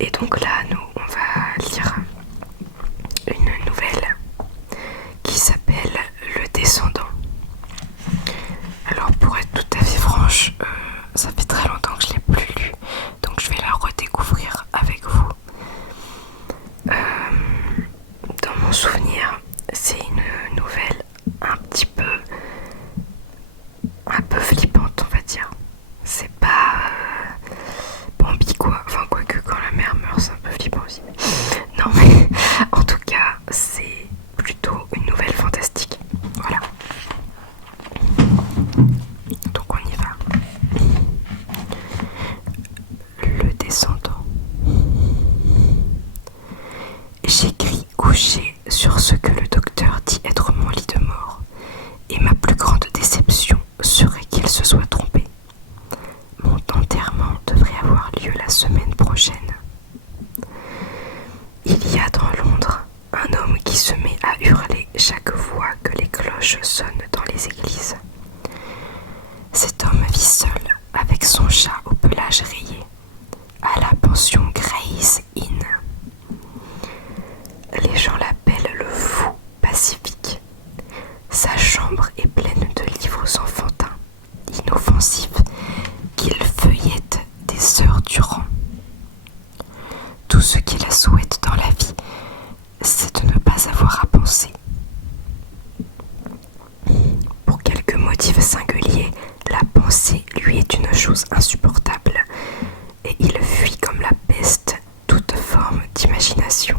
Et donc là, nous, on va lire une nouvelle qui s'appelle Le Descendant. Alors pour être tout à fait franche, ça fait très longtemps que je ne l'ai plus lu, donc je vais la redécouvrir avec vous. Dans mon souvenir, c'est une nouvelle un peu flippante, on va dire. C'est pas Bambi quoi, enfin quoique quand la mère meurt c'est un peu flippant aussi. Non mais en tout cas c'est plutôt une nouvelle fantastique. Voilà. Donc on y va. Le Descendant. J'écris couché sur ce que le docteur dit être mon lit de mort, et ma plus grande déception serait qu'il se soit trompé. Mon enterrement devrait avoir lieu la semaine prochaine. Il y a dans Londres un homme qui se met à hurler chaque fois que les cloches sonnent dans les églises. Cet homme vit seul avec son chat au pelage rayé, à la pension Gray's Inn. Les gens l'appellent le fou pacifique. Sa chambre est pleine de livres enfantins, inoffensifs, qu'il feuillette des heures durant. Tout ce qu'il souhaite dans la vie, c'est de ne pas avoir à penser. Pour quelque motif singulier, la pensée lui est une chose insupportable, et il fuit comme la peste toute forme d'imagination.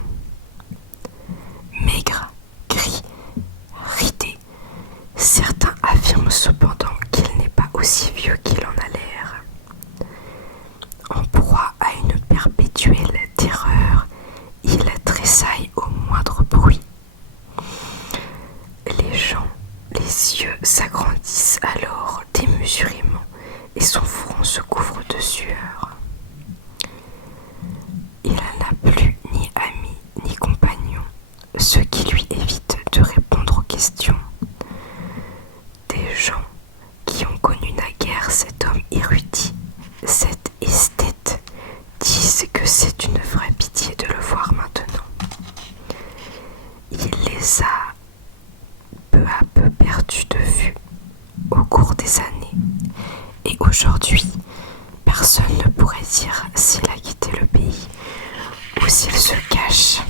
Maigre, gris, ridé, certains affirment cependant qu'il n'est pas aussi vieux qu'il en a l'air. En proie à une perpétuelle terreur, il tressaille au moindre bruit. Les gens, les yeux s'agrandissent alors démesurément et son front se couvre de sueur. Il n'a plus ni amis ni compagnons, ce qui lui évite de répondre aux questions. Des gens qui ont connu naguère cet homme érudit, cet esthète, disent que c'est une vraie pitié de le voir maintenant. Il les a peu à peu perdus de vue au cours des années, et aujourd'hui, personne ne pourrait dire s'il a quitté le pays ou s'il se cache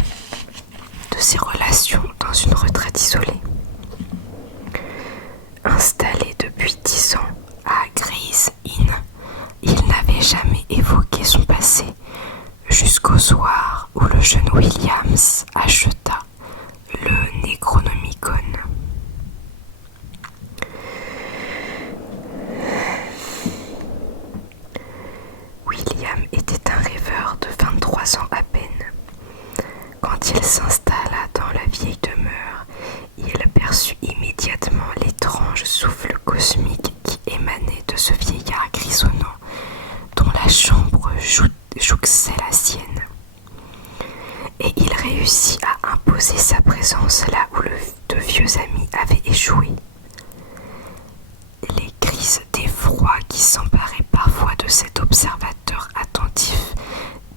de ses relations dans une retraite isolée. Installé depuis 10 ans à Gray's Inn, il n'avait jamais évoqué son passé jusqu'au soir où le jeune Williams acheta le Necronomicon. William était un rêveur de 23 ans à peine. Quand il s'installa dans la vieille demeure, il perçut immédiatement l'étrange souffle cosmique qui émanait de ce vieillard grisonnant, dont la chambre jouxait la sienne. Et il réussit à imposer sa présence là où de vieux amis avaient échoué. Les crises d'effroi qui s'emparaient parfois de cet observateur attentif,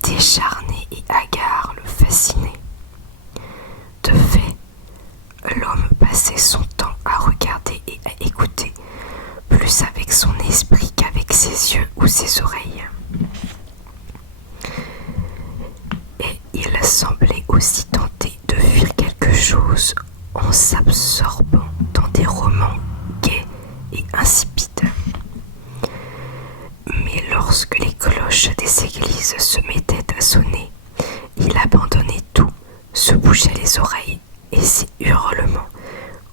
décharné et hagard, le fascinaient. De fait, l'homme passait son temps à regarder et à écouter, plus avec son esprit qu'avec ses yeux ou ses oreilles. Et il semblait aussi tenter de fuir quelque chose en s'absorbant dans des romans gais et insipides. Mais lorsque les cloches des églises se mettaient à sonner, il abandonnait tout, se bouchait les oreilles, et ses hurlements,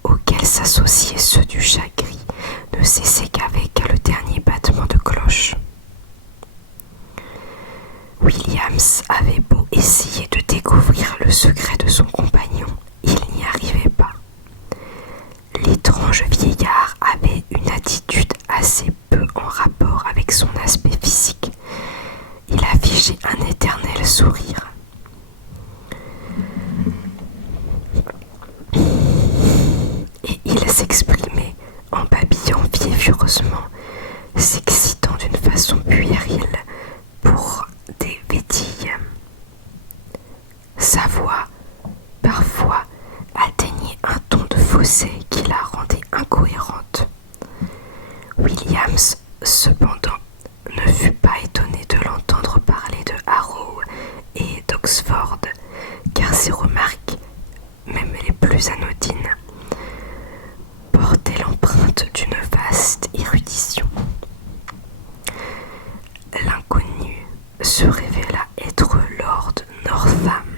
auxquels s'associaient ceux du chat gris, ne cessaient qu'avec le dernier battement de cloche. Williams avait beau essayer de découvrir le secret de son compagnon, il n'y arrivait pas. L'étrange vieillard avait une attitude assez peu en rapport avec son aspect physique. Il affichait un éternel sourire. Et il s'exprimait en babillant fiévreusement, s'excitant d'une façon puérile pour des vétilles. d'Oxford, car ses remarques, même les plus anodines, portaient l'empreinte d'une vaste érudition. L'inconnu se révéla être Lord Northam,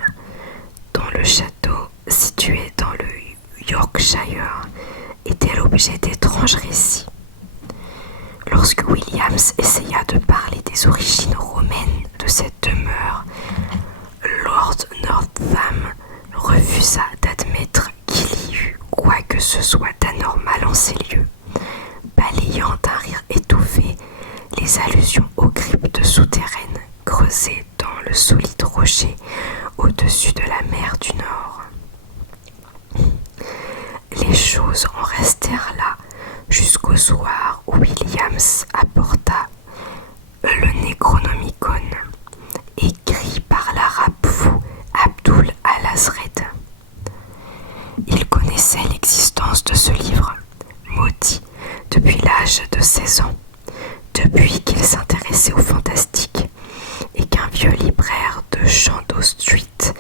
dont le château, situé dans le Yorkshire, était l'objet d'étranges récits. Lorsque Williams essaya de parler des origines romaines de cette demeure, Lord Northam refusa d'admettre qu'il y eût quoi que ce soit d'anormal en ces lieux, balayant d'un rire étouffé les allusions aux cryptes souterraines creusées dans le solide rocher au-dessus de la mer du Nord. Les choses en restèrent là jusqu'au soir où Williams apporta le Necronomicon, écrit par l'arabe fou Abdul al-Azred. Il connaissait l'existence de ce livre, maudit depuis l'âge de 16 ans, depuis qu'il s'intéressait au fantastique et qu'un vieux libraire de Chandos Street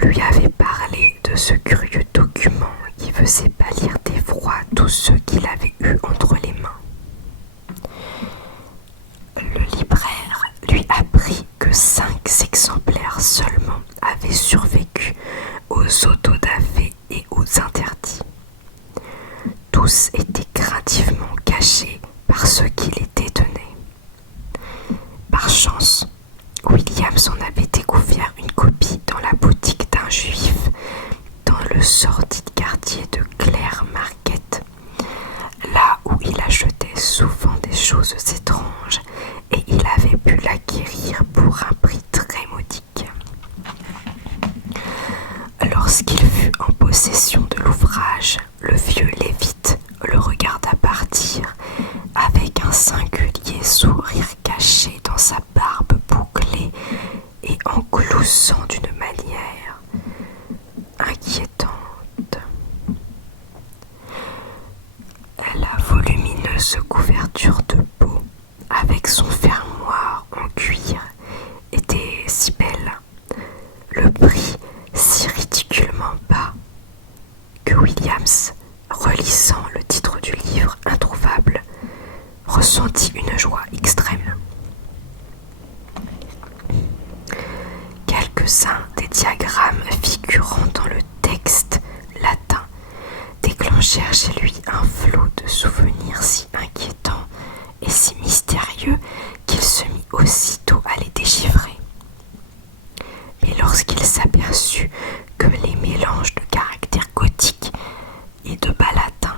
lui avait parlé de ce curieux document qui faisait pâlir d'effroi tous ceux qu'il avait eus entre les mains. Le libraire lui apprit que 5 exemplaires seulement avaient survécu aux autodafés et aux interdits. Tous étaient craintivement cachés par ceux qui les détenaient. Par chance, Williams en avait découvert une copie dans la boutique d'un juif dans le sordide quartier de Clare Market, là où il achetait souvent des choses étranges, et il avait pu l'acquérir pour un prix très modique. Lorsqu'il fut en possession de l'ouvrage, le vieux lévite le regarda partir avec un singulier sourire caché dans sa barbe bouclée et en gloussant d'une manière inquiétante. La volumineuse couverture de peau avec son fermoir en cuir était si belle, le prix si ridiculement bas, que Williams, relisant le titre du livre introuvable, ressentit une joie extrême. Quelques-uns des diagrammes figurant dans le texte latin déclenchèrent chez lui un flot de souvenirs si inquiétants et si mystérieux qu'il se mit aussitôt à les déchiffrer. Mais lorsqu'il s'aperçut que les mélanges de caractères gothiques et de bas latin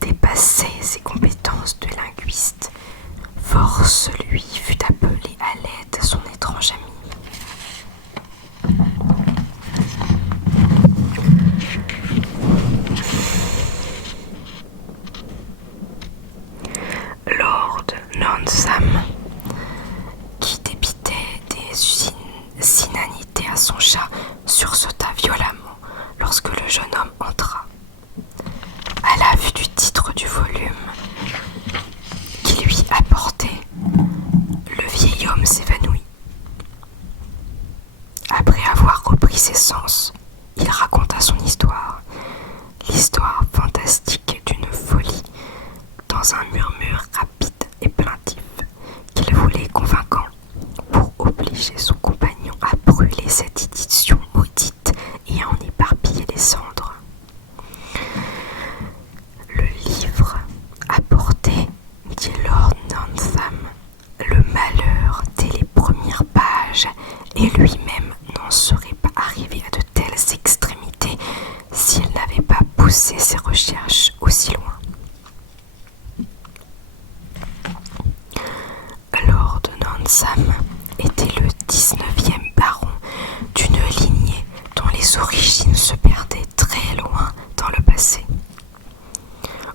dépassaient ses compétences de linguiste, force lui fut d'appeler à l'aide son étrange ami. Lord Northam, qui débitait des inanités à son chat, sursauta violemment lorsque le jeune homme entra. À la vue du titre du volume qu'il lui apportait, le vieil homme s'évanouit. Après avoir repris ses sens, il raconta son histoire, l'histoire fantastique d'une folie, dans un murmure rapide et plaintif qu'il voulait convaincant pour obliger son compagnon à brûler cette édition maudite et à en éparpiller les cendres. Le livre apportait, dit Lord Northam, le malheur dès les premières pages, et lui-même n'en serait pas arrivé à de telles extrémités s'il n'avait pas poussé ses recherches aussi loin. Lord Northam était le 19e baron d'une lignée dont les origines se perdaient très loin dans le passé.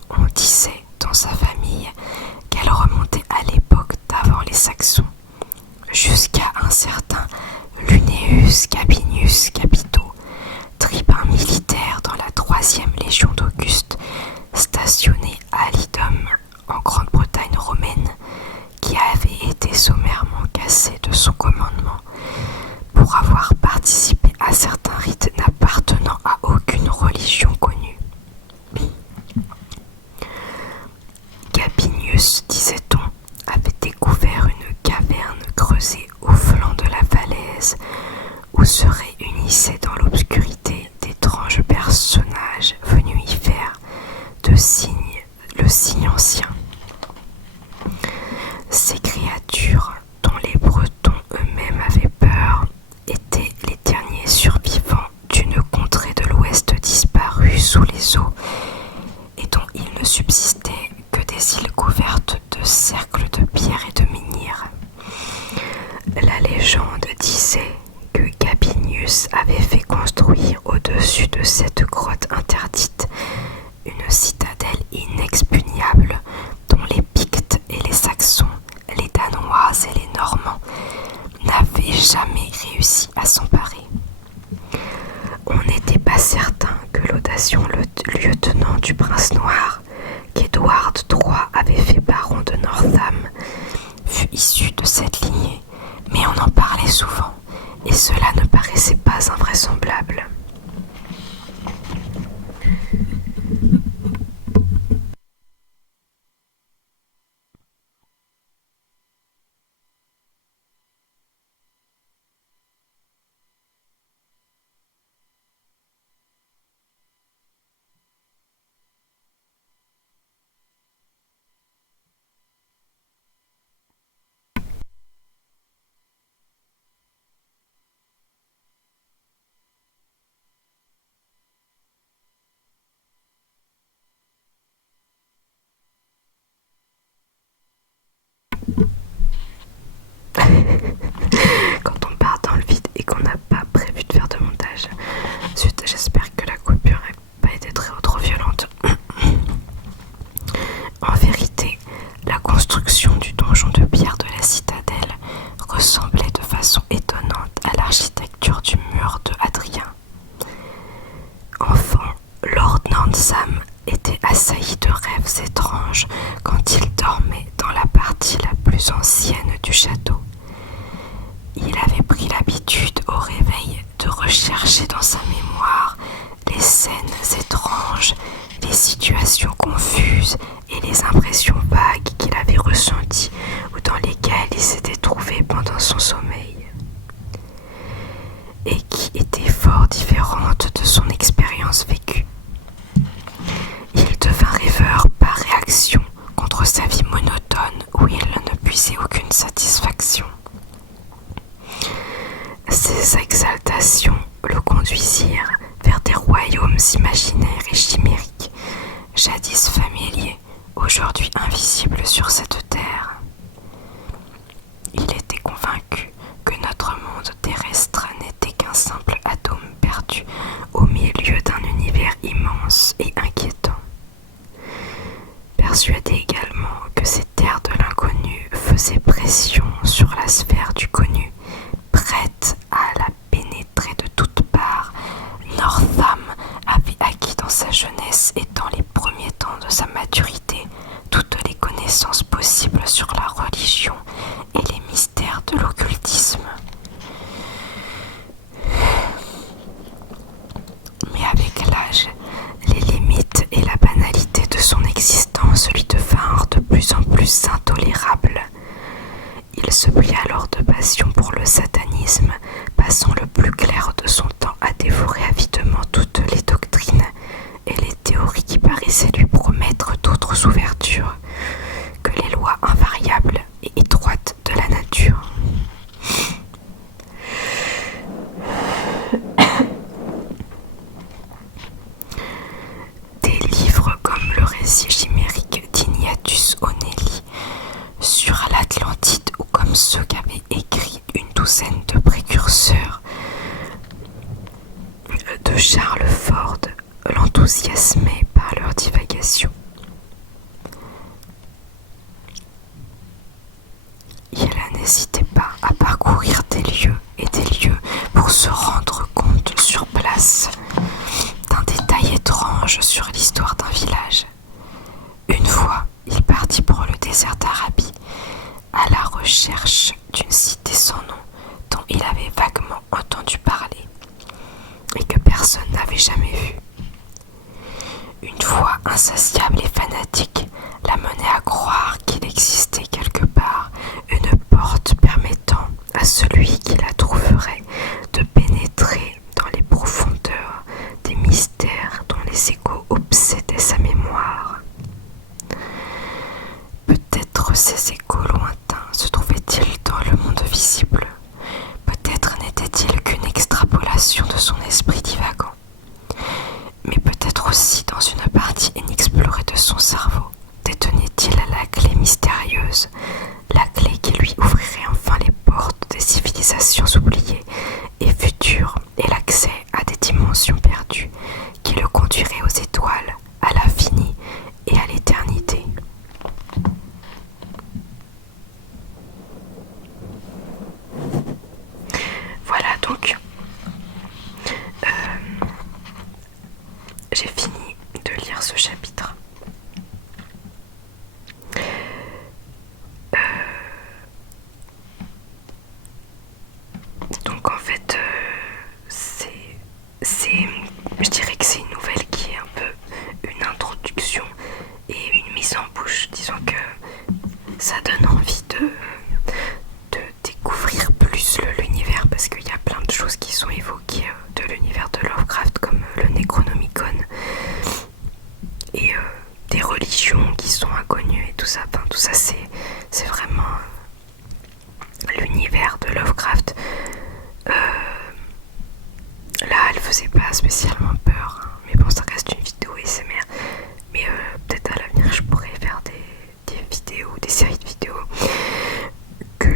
On disait dans sa famille qu'elle remontait à l'époque d'avant les Saxons, jusqu'à un certain Luneus Gabinius Capito, tribun militaire dans la 3e légion d'Auguste, stationné à Lydum, en Grande-Bretagne romaine, qui avait été sommairement cassé de son commandement pour vase où se réunissaient dans l'obscurité d'étranges personnages venus y faire le signe ancien. Ces créatures, dont les Bretons eux-mêmes avaient peur, étaient les derniers survivants d'une contrée de l'Ouest disparue sous les eaux et dont il ne subsistait que des îles couvertes de cercles de pierres et de menhirs. La légende disait que Gabinius avait fait construire au-dessus de cette grotte interdite une citadelle inexpugnable dont les Pictes et les Saxons, les Danois et les Normands n'avaient jamais réussi à s'emparer. On n'était pas certain que l'audacieux lieutenant du prince noir, qu'Édouard III avait fait baron de Northam, fût issu de cette lignée, mais on en parlait souvent, et cela ne paraissait pas invraisemblable. Quand on part dans le vide et qu'on n'a pas prévu de faire de montage. Ensuite, j'espère que la coupure n'a pas été trop violente. En vérité, la construction du donjon de pierre de la citadelle ressemblait de façon étonnante à l'architecture du mur de Hadrien. Enfant, Lord Northam était assailli de rêves étranges quand il dormait dans la partie la plus ancienne du château. Il avait pris l'habitude au réveil de rechercher dans sa mémoire les scènes étranges, les situations confuses et les impressions vagues qu'il avait ressenties ou dans lesquelles il s'était trouvé pendant son sommeil, et qui étaient fort différentes de son expérience vécue. Il devint rêveur par réaction contre sa vie monotone où il ne puisait aucune satisfaction. Ces exaltations le conduisirent vers des royaumes imaginaires et chimériques, jadis familiers, aujourd'hui invisibles sur cette terre. Il était convaincu que notre monde terrestre n'était qu'un simple atome perdu au milieu d'un univers immense et inquiétant. Persuadé également que ces terres de l'inconnu faisaient pression sur la sphère du connu, prête à la pénétrer de toutes parts, Northam avait acquis dans sa jeunesse et dans les premiers temps de sa maturité toutes les connaissances possibles sur la religion et les mystères de l'occultisme. Mais avec l'âge, les limites et la banalité de son existence lui devinrent de plus en plus intolérables. Il se plia alors de passion pour le satanisme, passant le plus clair de son temps à dévorer avidement toutes les doctrines et les théories qui paraissaient lui promettre d'autres ouvertures que les lois invariables et étroites de la nature. Des livres comme le récit chimérique d'Ignatius Onelli sur l'Atlantide ou comme ceux qu'avait écrit une douzaine de précurseurs de Charles Ford l'enthousiasmaient par leur divagation. Il n'hésitait pas à parcourir des lieux et des lieux pour se rendre compte sur place d'un détail étrange sur l'histoire d'un village. Une fois, il partit pour le désert d'Arabie, à la recherche d'une cité sans nom dont il avait vaguement entendu parler et que personne n'avait jamais vue. Une foi insatiable et fanatique la menait à croire qu'il existait quelque part une porte permettant à celui qui la trouverait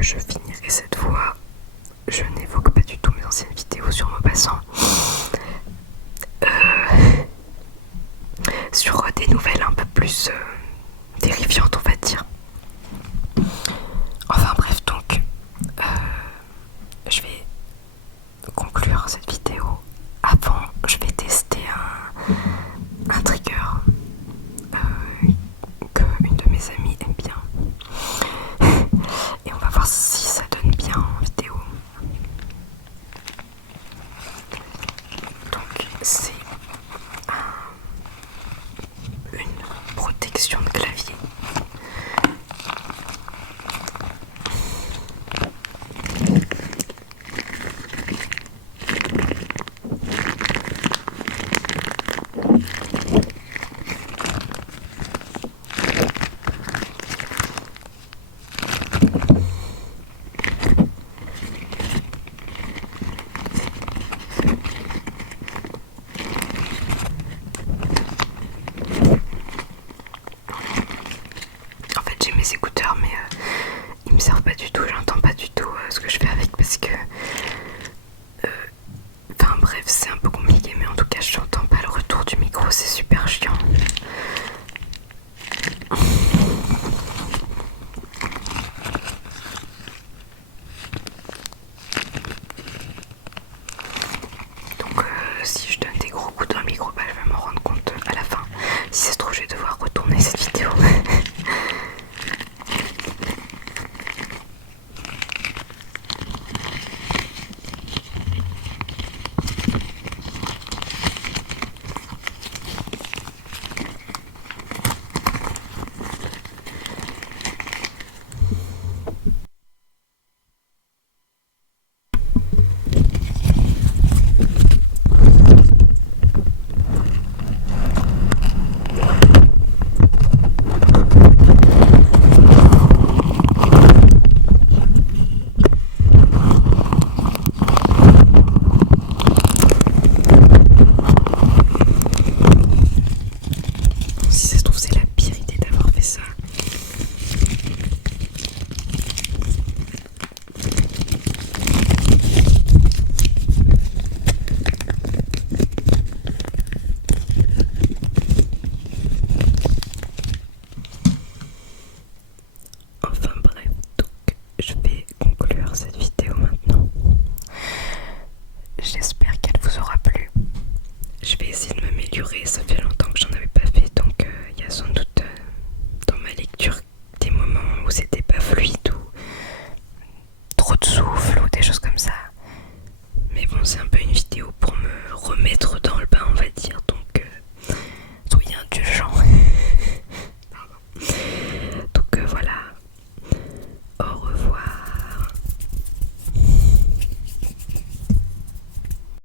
je finirai cette fois. Je n'évoque pas du tout mes anciennes vidéos sur Maupassant. Sur des nouvelles un peu plus terrifiantes, on va dire. Enfin bref, donc je vais conclure cette vidéo. Avant, je vais tester un trigger que une de mes amies aime bien. Et on va voir si ça donne bien en vidéo. Donc c'est une protection de clavier. En fait j'ai mes écouteurs mais ils me servent pas du tout, j'entends pas du tout ce que je fais avec parce que enfin bref c'est un peu compliqué mais en tout cas je n'entends pas le retour du micro, c'est super chiant. Donc si je donne des gros coups dans le micro, bah, je vais m'en rendre compte à la fin. Si ça se trouve je vais devoir retourner cette vidéo. Si ça se trouve c'est la pire idée d'avoir fait ça. Enfin